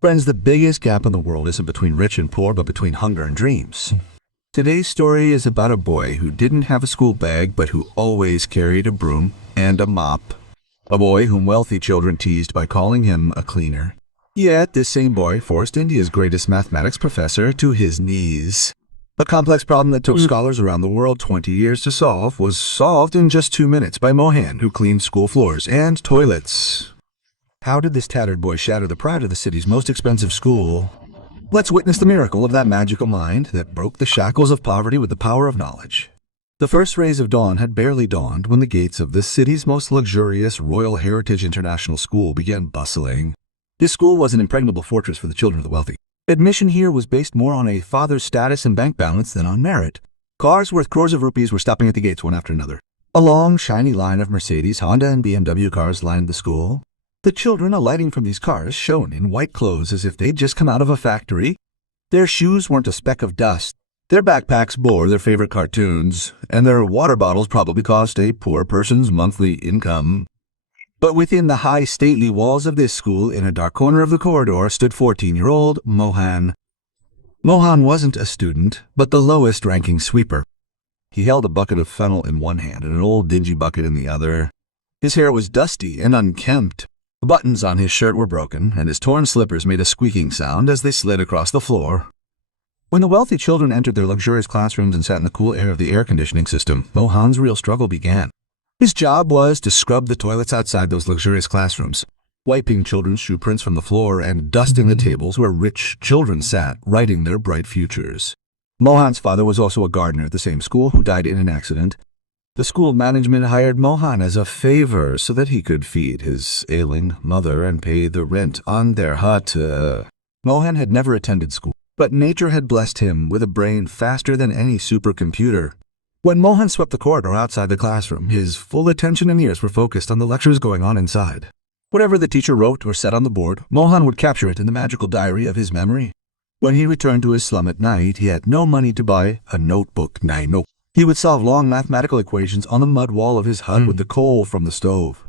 Friends, the biggest gap in the world isn't between rich and poor, but between hunger and dreams. Today's story is about a boy who didn't have a school bag, but who always carried a broom and a mop. A boy whom wealthy children teased by calling him a cleaner. Yet this same boy forced India's greatest mathematics professor to his knees. A complex problem that took scholars around the world 20 years to solve was solved in just 2 minutes by Mohan, who cleaned school floors and toilets. How did this tattered boy shatter the pride of the city's most expensive school? Let's witness the miracle of that magical mind that broke the shackles of poverty with the power of knowledge. The first rays of dawn had barely dawned when the gates of the city's most luxurious Royal Heritage International School began bustling. This school was an impregnable fortress for the children of the wealthy. Admission here was based more on a father's status and bank balance than on merit. Cars worth crores of rupees were stopping at the gates one after another. A long, shiny line of Mercedes, Honda, and BMW cars lined the school. The children alighting from these cars shone in white clothes as if they'd just come out of a factory. Their shoes weren't a speck of dust. Their backpacks bore their favorite cartoons, and their water bottles probably cost a poor person's monthly income. But within the high, stately walls of this school, in a dark corner of the corridor, stood 14-year-old Mohan. Mohan wasn't a student, but the lowest-ranking sweeper. He held a bucket of fennel in one hand and an old dingy bucket in the other. His hair was dusty and unkempt. The buttons on his shirt were broken, and his torn slippers made a squeaking sound as they slid across the floor. When the wealthy children entered their luxurious classrooms and sat in the cool air of the air conditioning system, Mohan's real struggle began. His job was to scrub the toilets outside those luxurious classrooms, wiping children's shoe prints from the floor and dusting the tables where rich children sat, writing their bright futures. Mohan's father was also a gardener at the same school who died in an accident. The school management hired Mohan as a favor so that he could feed his ailing mother and pay the rent on their hut. Mohan had never attended school, but nature had blessed him with a brain faster than any supercomputer. When Mohan swept the corridor outside the classroom, his full attention and ears were focused on the lectures going on inside. Whatever the teacher wrote or said on the board, Mohan would capture it in the magical diary of his memory. When he returned to his slum at night, he had no money to buy a notebook. He would solve long mathematical equations on the mud wall of his hut with the coal from the stove.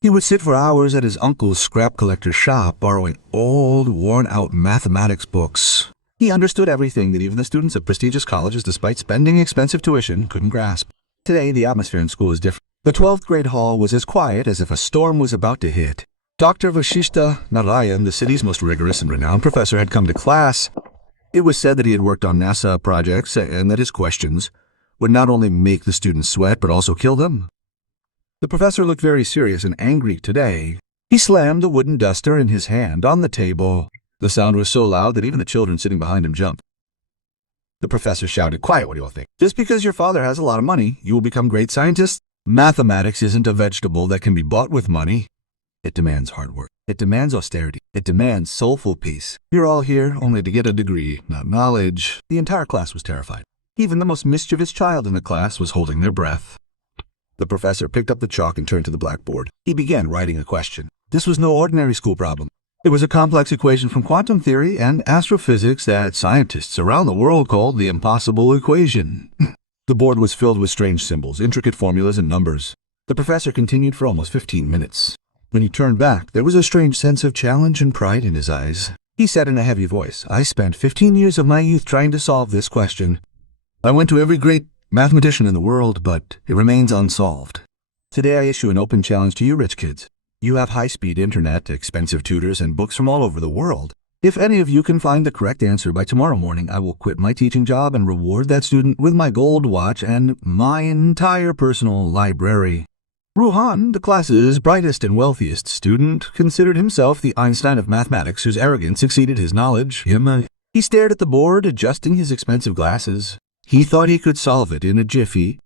He would sit for hours at his uncle's scrap collector's shop, borrowing old, worn-out mathematics books. He understood everything that even the students of prestigious colleges, despite spending expensive tuition, couldn't grasp. Today, the atmosphere in school is different. The 12th grade hall was as quiet as if a storm was about to hit. Dr. Vashishta Narayan, the city's most rigorous and renowned professor, had come to class. It was said that he had worked on NASA projects and that his questions would not only make the students sweat, but also kill them. The professor looked very serious and angry today. He slammed the wooden duster in his hand on the table. The sound was so loud that even the children sitting behind him jumped. The professor shouted, "Quiet, what do you all think? Just because your father has a lot of money, you will become great scientists? Mathematics isn't a vegetable that can be bought with money. It demands hard work. It demands austerity. It demands soulful peace. You're all here only to get a degree, not knowledge." The entire class was terrified. Even the most mischievous child in the class was holding their breath. The professor picked up the chalk and turned to the blackboard. He began writing a question. This was no ordinary school problem. It was a complex equation from quantum theory and astrophysics that scientists around the world called the impossible equation. The board was filled with strange symbols, intricate formulas, and numbers. The professor continued for almost 15 minutes. When he turned back, there was a strange sense of challenge and pride in his eyes. He said in a heavy voice, "I spent 15 years of my youth trying to solve this question. I went to every great mathematician in the world, but it remains unsolved. Today I issue an open challenge to you rich kids. You have high-speed internet, expensive tutors, and books from all over the world. If any of you can find the correct answer by tomorrow morning, I will quit my teaching job and reward that student with my gold watch and my entire personal library." Ruhan, the class's brightest and wealthiest student, considered himself the Einstein of mathematics whose arrogance exceeded his knowledge. He stared at the board, adjusting his expensive glasses. He thought he could solve it in a jiffy.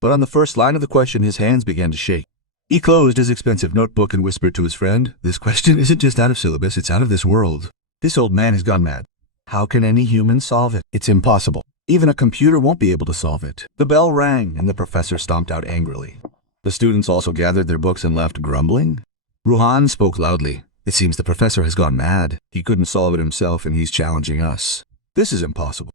But on the first line of the question, his hands began to shake. He closed his expensive notebook and whispered to his friend, "This question isn't just out of syllabus, it's out of this world. This old man has gone mad. How can any human solve it? It's impossible. Even a computer won't be able to solve it." The bell rang, and the professor stomped out angrily. The students also gathered their books and left grumbling. Ruhan spoke loudly. "It seems the professor has gone mad. He couldn't solve it himself, and he's challenging us. This is impossible."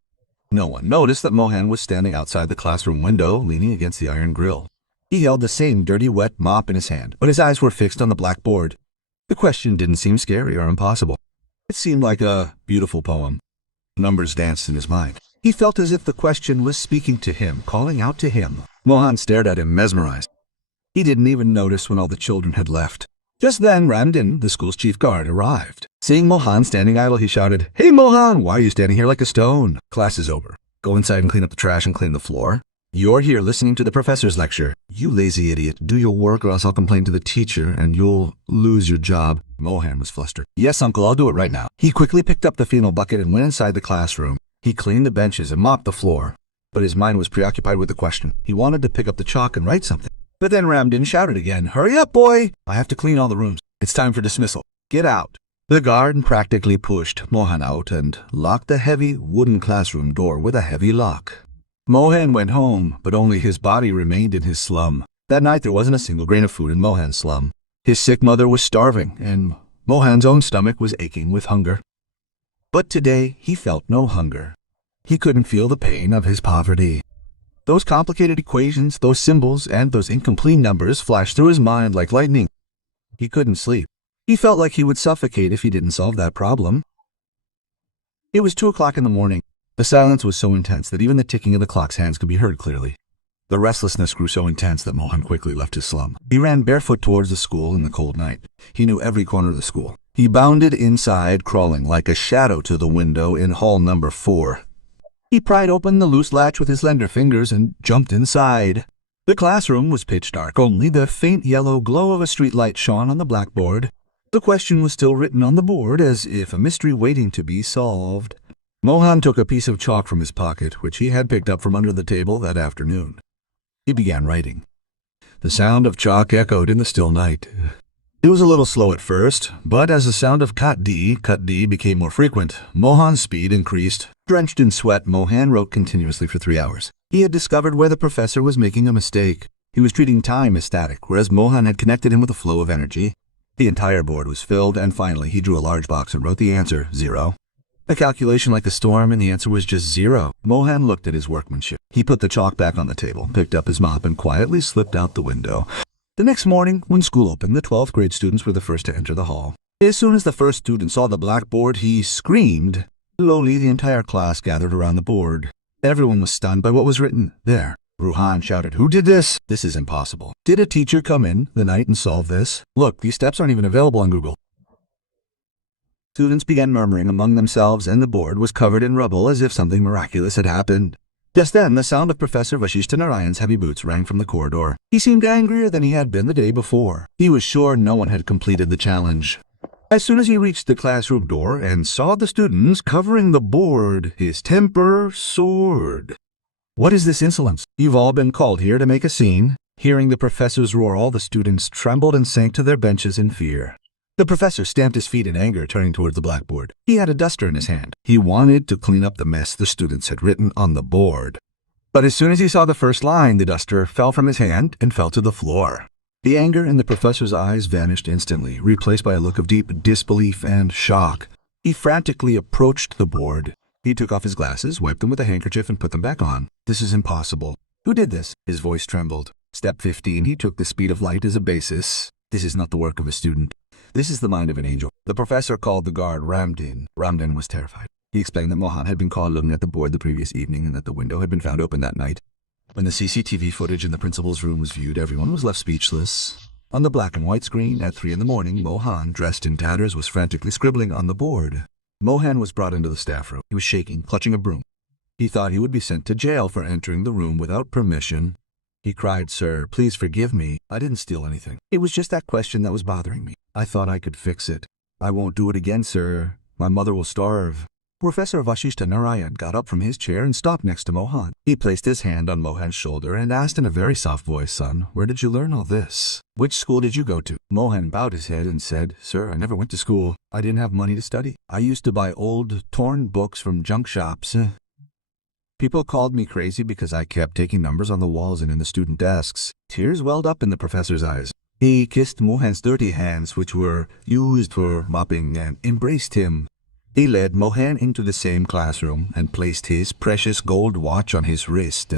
No one noticed that Mohan was standing outside the classroom window, leaning against the iron grill. He held the same dirty, wet mop in his hand, but his eyes were fixed on the blackboard. The question didn't seem scary or impossible. It seemed like a beautiful poem. Numbers danced in his mind. He felt as if the question was speaking to him, calling out to him. Mohan stared at him, mesmerized. He didn't even notice when all the children had left. Just then, Ramdin, the school's chief guard, arrived. Seeing Mohan standing idle, he shouted, "Hey Mohan, why are you standing here like a stone? Class is over. Go inside and clean up the trash and clean the floor. You're here listening to the professor's lecture. You lazy idiot, do your work or else I'll complain to the teacher and you'll lose your job." Mohan was flustered. "Yes, uncle, I'll do it right now." He quickly picked up the phenol bucket and went inside the classroom. He cleaned the benches and mopped the floor, but his mind was preoccupied with the question. He wanted to pick up the chalk and write something. But then Ramdin shouted again, "Hurry up, boy! I have to clean all the rooms. It's time for dismissal. Get out." The guard practically pushed Mohan out and locked the heavy wooden classroom door with a heavy lock. Mohan went home, but only his body remained in his slum. That night there wasn't a single grain of food in Mohan's slum. His sick mother was starving, and Mohan's own stomach was aching with hunger. But today he felt no hunger. He couldn't feel the pain of his poverty. Those complicated equations, those symbols, and those incomplete numbers flashed through his mind like lightning. He couldn't sleep. He felt like he would suffocate if he didn't solve that problem. It was 2 o'clock in the morning. The silence was so intense that even the ticking of the clock's hands could be heard clearly. The restlessness grew so intense that Mohan quickly left his slum. He ran barefoot towards the school in the cold night. He knew every corner of the school. He bounded inside, crawling like a shadow to the window in hall number 4. He pried open the loose latch with his slender fingers and jumped inside. The classroom was pitch dark. Only the faint yellow glow of a street light shone on the blackboard. The question was still written on the board, as if a mystery waiting to be solved. Mohan took a piece of chalk from his pocket, which he had picked up from under the table that afternoon. He began writing. The sound of chalk echoed in the still night. It was a little slow at first, but as the sound of cut D became more frequent, Mohan's speed increased. Drenched in sweat, Mohan wrote continuously for 3 hours. He had discovered where the professor was making a mistake. He was treating time as static, whereas Mohan had connected him with a flow of energy. The entire board was filled, and finally he drew a large box and wrote the answer, 0. A calculation like a storm, and the answer was just 0. Mohan looked at his workmanship. He put the chalk back on the table, picked up his mop, and quietly slipped out the window. The next morning, when school opened, the 12th grade students were the first to enter the hall. As soon as the first student saw the blackboard, he screamed. Slowly, the entire class gathered around the board. Everyone was stunned by what was written there. Ruhan shouted, "Who did this? This is impossible. Did a teacher come in the night and solve this? Look, these steps aren't even available on Google." Students began murmuring among themselves, and the board was covered in rubble as if something miraculous had happened. Just then, the sound of Professor Vasishta Narayan's heavy boots rang from the corridor. He seemed angrier than he had been the day before. He was sure no one had completed the challenge. As soon as he reached the classroom door and saw the students covering the board, his temper soared. "What is this insolence? You've all been called here to make a scene." Hearing the professor's roar, all the students trembled and sank to their benches in fear. The professor stamped his feet in anger, turning towards the blackboard. He had a duster in his hand. He wanted to clean up the mess the students had written on the board. But as soon as he saw the first line, the duster fell from his hand and fell to the floor. The anger in the professor's eyes vanished instantly, replaced by a look of deep disbelief and shock. He frantically approached the board. He took off his glasses, wiped them with a handkerchief, and put them back on. "This is impossible." "Who did this?" His voice trembled. Step 15, he took the speed of light as a basis. "This is not the work of a student. This is the mind of an angel." The professor called the guard Ramdin. Ramdin was terrified. He explained that Mohan had been caught looking at the board the previous evening and that the window had been found open that night. When the CCTV footage in the principal's room was viewed, everyone was left speechless. On the black and white screen at 3 in the morning, Mohan, dressed in tatters, was frantically scribbling on the board. Mohan was brought into the staff room. He was shaking, clutching a broom. He thought he would be sent to jail for entering the room without permission. He cried, "Sir, please forgive me. I didn't steal anything. It was just that question that was bothering me. I thought I could fix it. I won't do it again, sir. My mother will starve." Professor Vasishta Narayan got up from his chair and stopped next to Mohan. He placed his hand on Mohan's shoulder and asked in a very soft voice, "Son, where did you learn all this? Which school did you go to?" Mohan bowed his head and said, "Sir, I never went to school. I didn't have money to study. I used to buy old, torn books from junk shops. People called me crazy because I kept taking numbers on the walls and in the student desks." Tears welled up in the professor's eyes. He kissed Mohan's dirty hands, which were used for mopping, and embraced him. He led Mohan into the same classroom and placed his precious gold watch on his wrist.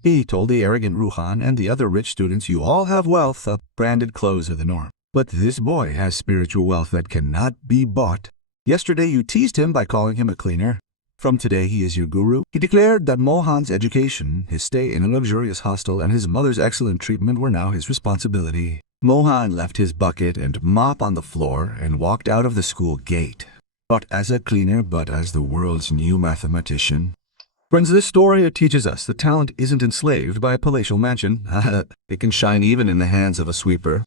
He told the arrogant Ruhan and the other rich students, "You all have wealth. Branded clothes are the norm. But this boy has spiritual wealth that cannot be bought." Yesterday you teased him by calling him a cleaner. From today he is your guru. He declared that Mohan's education, his stay in a luxurious hostel, and his mother's excellent treatment were now his responsibility. Mohan left his bucket and mop on the floor and walked out of the school gate. Not as a cleaner, but as the world's new mathematician. Friends, this story teaches us that talent isn't enslaved by a palatial mansion. It can shine even in the hands of a sweeper.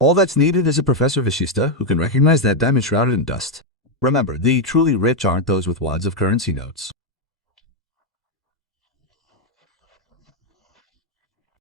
All that's needed is a Professor Vishista who can recognize that diamond shrouded in dust. Remember, the truly rich aren't those with wads of currency notes.